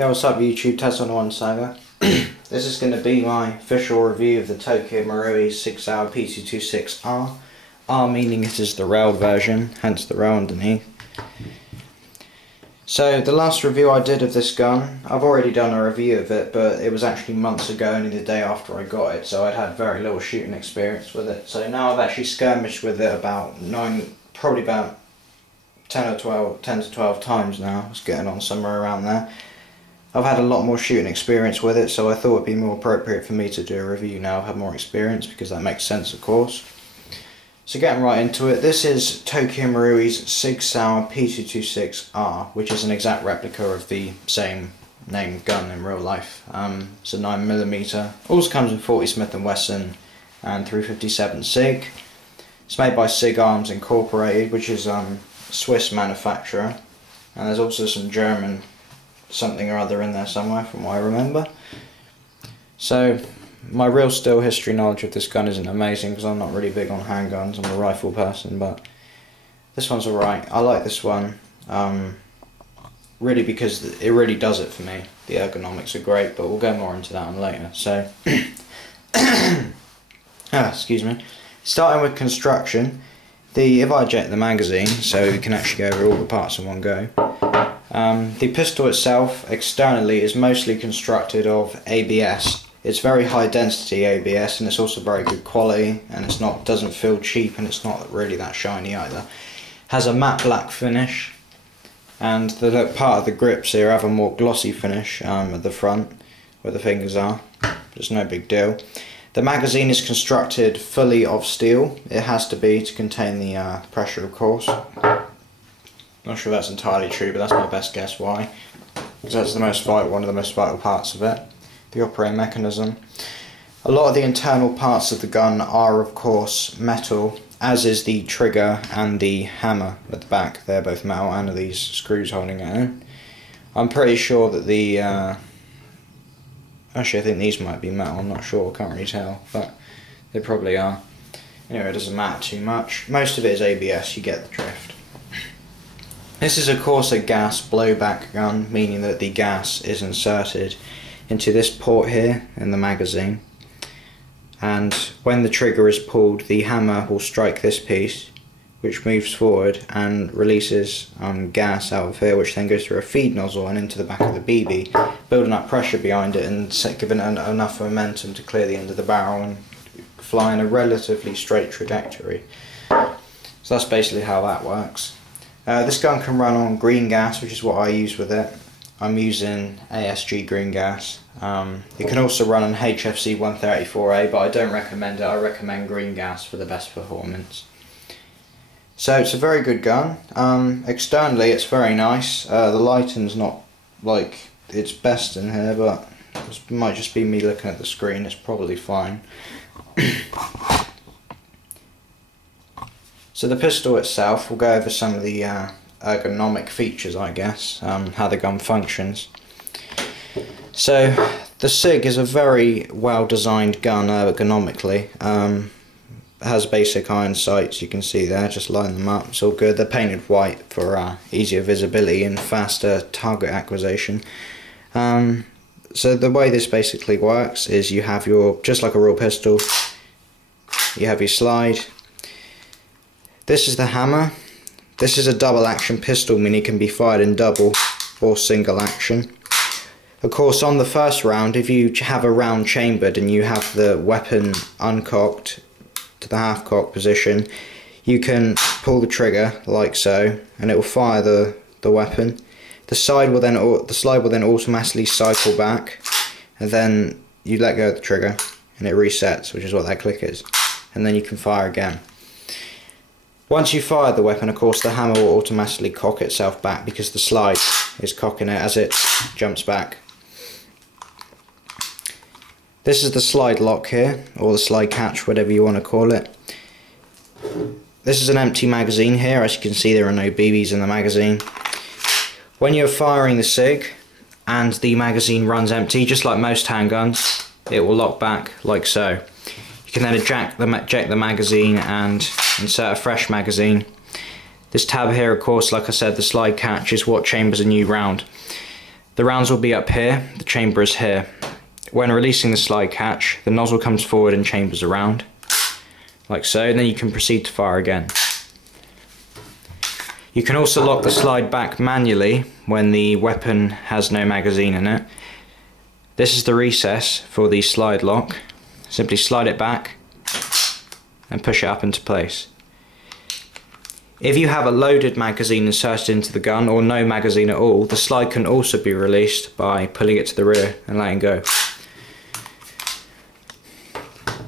Yeah, what's up YouTube, Taz on the One Saga. This is going to be my official review of the Tokyo Marui Sig Sauer P226R. R meaning it is the railed version, hence the rail underneath. So the last review I did of this gun, I've already done a review of it, but it was actually months ago, only the day after I got it, so I'd had very little shooting experience with it. So now I've actually skirmished with it probably about 10 to 12 times now. It's getting on somewhere around there. I've had a lot more shooting experience with it, so I thought it'd be more appropriate for me to do a review now I've had more experience, because that makes sense, of course. So getting right into it, this is Tokyo Marui's Sig Sauer P226R, which is an exact replica of the same named gun in real life. It's a 9mm, also comes in 40 Smith & Wesson and 357 Sig. It's made by Sig Arms Incorporated, which is a Swiss manufacturer, and there's also some German something or other in there somewhere from what I remember. So my real still history knowledge of this gun isn't amazing because I'm not really big on handguns. I'm a rifle person, but this one's alright. I like this one really because it really does it for me. The ergonomics are great, but we'll go more into that one later. So excuse me. Starting with construction, if I eject the magazine, so we can actually go over all the parts in one go. The pistol itself, externally, is mostly constructed of ABS. It's very high density ABS, and it's also very good quality, and doesn't feel cheap, and it's not really that shiny either. Has a matte black finish, and the part of the grips here have a more glossy finish at the front, where the fingers are. It's no big deal. The magazine is constructed fully of steel. It has to be to contain the pressure, of course. Not sure that's entirely true, but that's my best guess why. Because that's one of the most vital parts of it. The operating mechanism. A lot of the internal parts of the gun are, of course, metal, as is the trigger and the hammer at the back. They're both metal, and these screws holding it in. I'm pretty sure that actually I think these might be metal, I'm not sure, I can't really tell, but they probably are. Anyway, it doesn't matter too much. Most of it is ABS, you get the drift. This is of course a gas blowback gun, meaning that the gas is inserted into this port here in the magazine, and when the trigger is pulled, the hammer will strike this piece, which moves forward and releases gas out of here, which then goes through a feed nozzle and into the back of the BB, building up pressure behind it and giving it enough momentum to clear the end of the barrel and fly in a relatively straight trajectory. So that's basically how that works. This gun can run on green gas, which is what I use with it. I'm using ASG green gas. It can also run on HFC 134A, but I don't recommend it. I recommend green gas for the best performance. So it's a very good gun. Externally it's very nice. The lighting's not like its best in here, but it might just be me looking at the screen. It's probably fine. So the pistol itself, we'll go over some of the ergonomic features, I guess, how the gun functions. So the Sig is a very well designed gun ergonomically. It has basic iron sights, you can see there, just line them up, it's all good. They're painted white for easier visibility and faster target acquisition. So the way this basically works is you have just like a real pistol, you have your slide. This is the hammer. This is a double action pistol, meaning it can be fired in double or single action. Of course, on the first round, if you have a round chambered and you have the weapon uncocked to the half cock position, you can pull the trigger like so, and it will fire the weapon. The slide will then automatically cycle back, and then you let go of the trigger, and it resets, which is what that click is, and then you can fire again. Once you fire the weapon, of course, the hammer will automatically cock itself back because the slide is cocking it as it jumps back. This is the slide lock here, or the slide catch, whatever you want to call it. This is an empty magazine here. As you can see, there are no BBs in the magazine. When you're firing the Sig and the magazine runs empty, just like most handguns, it will lock back like so. You can then eject the magazine and insert a fresh magazine. This tab here, of course, like I said, the slide catch is what chambers a new round. The rounds will be up here, the chamber is here. When releasing the slide catch, the nozzle comes forward and chambers around, like so, and then you can proceed to fire again. You can also lock the slide back manually when the weapon has no magazine in it. This is the recess for the slide lock. Simply slide it back and push it up into place. If you have a loaded magazine inserted into the gun or no magazine at all, the slide can also be released by pulling it to the rear and letting go.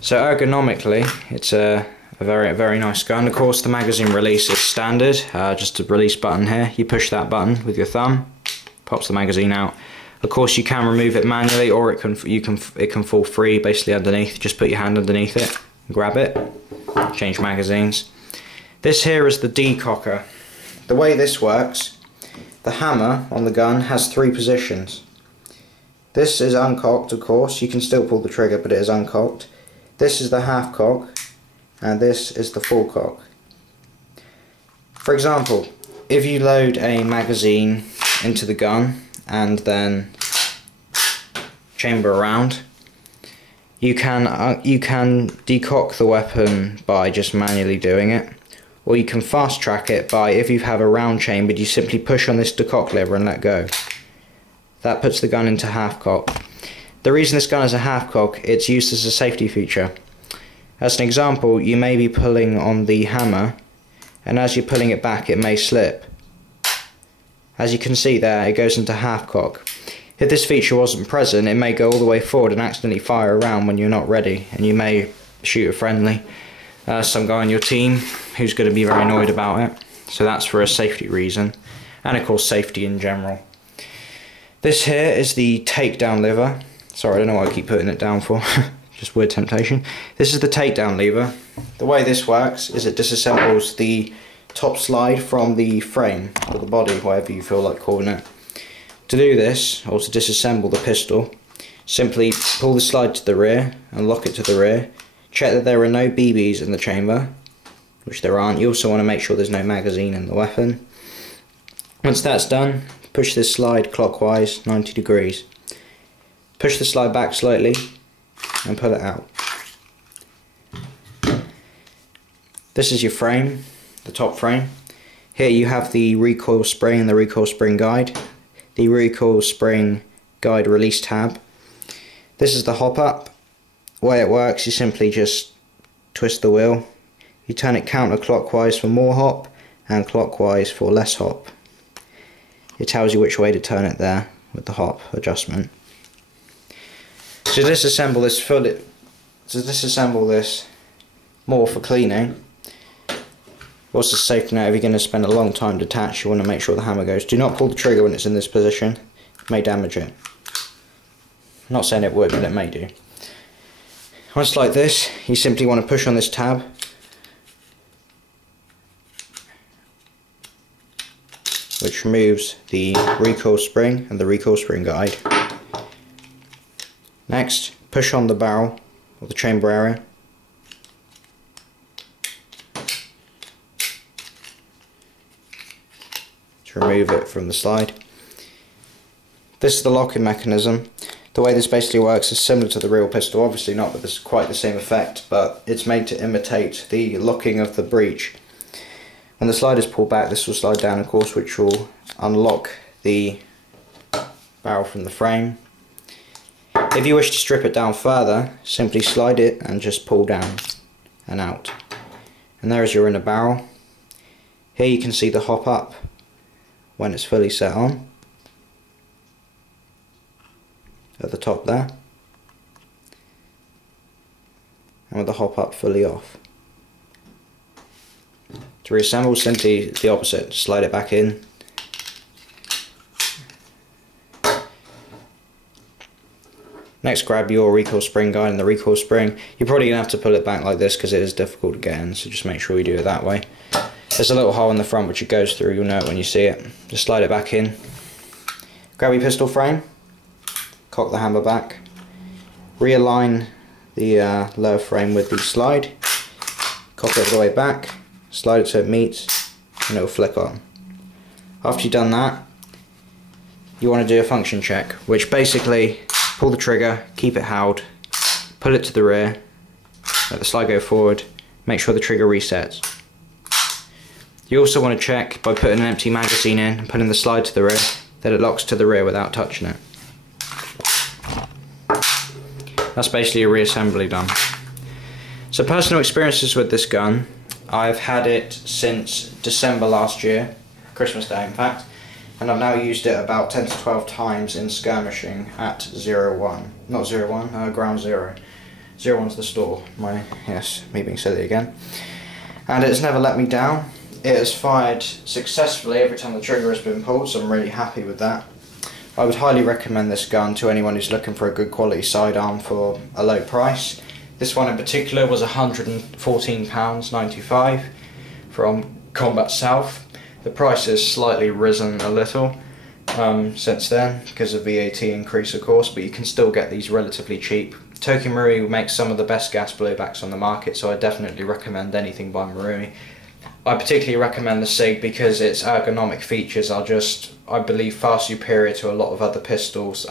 So ergonomically, it's a very nice gun. Of course, the magazine release is standard, just a release button here. You push that button with your thumb, pops the magazine out. Of course, you can remove it manually, or it can fall free basically underneath. Just put your hand underneath it, grab it, change magazines. This here is the decocker. The way this works, the hammer on the gun has 3 positions. This is uncocked, of course. You can still pull the trigger, but it is uncocked. This is the half cock, and this is the full cock. For example, if you load a magazine into the gun and then chamber around, you can decock the weapon by just manually doing it, or you can fast track it by, if you have a round chambered, you simply push on this decock lever and let go. That puts the gun into half cock. The reason this gun is a half cock, it's used as a safety feature. As an example, you may be pulling on the hammer, and as you're pulling it back it may slip. As you can see there, it goes into half cock. If this feature wasn't present, it may go all the way forward and accidentally fire around when you're not ready, and you may shoot a friendly, some guy on your team who's going to be very annoyed about it. So that's for a safety reason, and of course safety in general. This here is the takedown lever. Sorry, I don't know why I keep putting it down for. Just weird temptation. This is the takedown lever. The way this works is it disassembles the top slide from the frame, or the body, whatever you feel like calling it. To do this, or to disassemble the pistol, simply pull the slide to the rear and lock it to the rear. Check that there are no BBs in the chamber, which there aren't. You also want to make sure there's no magazine in the weapon. Once that's done, push this slide clockwise 90 degrees. Push the slide back slightly and pull it out. This is your frame, the top frame. Here you have the recoil spring and the recoil spring guide. The recoil spring guide release tab. This is the hop up. The way it works, you simply just twist the wheel. You turn it counterclockwise for more hop and clockwise for less hop. It tells you which way to turn it there with the hop adjustment. To disassemble this more for cleaning, also safety note, if you're going to spend a long time detached, you want to make sure the hammer goes. Do not pull the trigger when it's in this position, it may damage it. I'm not saying it would, but it may do. Once like this, you simply want to push on this tab, which removes the recoil spring and the recoil spring guide. Next, push on the barrel or the chamber area. To remove it from the slide. This is the locking mechanism. The way this basically works is similar to the real pistol, obviously not with quite the same effect, but it's made to imitate the locking of the breech. When the slide is pulled back, this will slide down, of course, which will unlock the barrel from the frame. If you wish to strip it down further, simply slide it and just pull down and out. And there is your inner barrel. Here you can see the hop up when it's fully set on, at the top there, and with the hop up fully off. To reassemble, simply the opposite, slide it back in. Next, grab your recoil spring guide and the recoil spring. You're probably going to have to pull it back like this because it is difficult to get in, so just make sure you do it that way. There's a little hole in the front which it goes through, you'll know it when you see it. Just slide it back in. Grab your pistol frame, cock the hammer back, realign the lower frame with the slide, cock it all the way back, slide it so it meets, and it will flick on. After you've done that, you want to do a function check, which basically pull the trigger, keep it held, pull it to the rear, let the slide go forward, make sure the trigger resets. You also want to check by putting an empty magazine in and putting the slide to the rear that it locks to the rear without touching it. That's basically a reassembly done. So personal experiences with this gun, I've had it since December last year, Christmas Day in fact, and I've now used it about 10 to 12 times in skirmishing at 0-1. Not 0-1, ground zero. 0-1's the store, me being silly again. And it's never let me down. It has fired successfully every time the trigger has been pulled, so I'm really happy with that. I would highly recommend this gun to anyone who's looking for a good quality sidearm for a low price. This one in particular was £114.95 from Combat South. The price has slightly risen a little since then because of VAT increase of course, but you can still get these relatively cheap. Tokyo Marui makes some of the best gas blowbacks on the market, so I definitely recommend anything by Marui. I particularly recommend the Sig because its ergonomic features are just, I believe, far superior to a lot of other pistols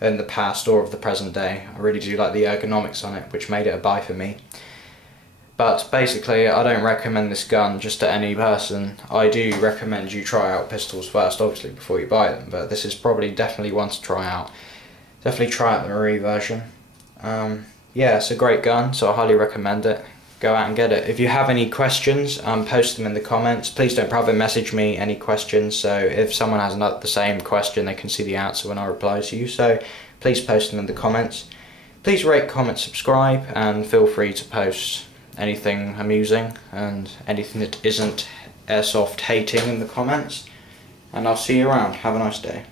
in the past or of the present day. I really do like the ergonomics on it, which made it a buy for me. But basically, I don't recommend this gun just to any person. I do recommend you try out pistols first, obviously, before you buy them, but this is probably definitely one to try out. Definitely try out the Marui version. Yeah, it's a great gun, so I highly recommend it. Go out and get it. If you have any questions, post them in the comments. Please don't private message me any questions, so if someone has the same question they can see the answer when I reply to you, so please post them in the comments. Please rate, comment, subscribe, and feel free to post anything amusing and anything that isn't airsoft hating in the comments, and I'll see you around. Have a nice day.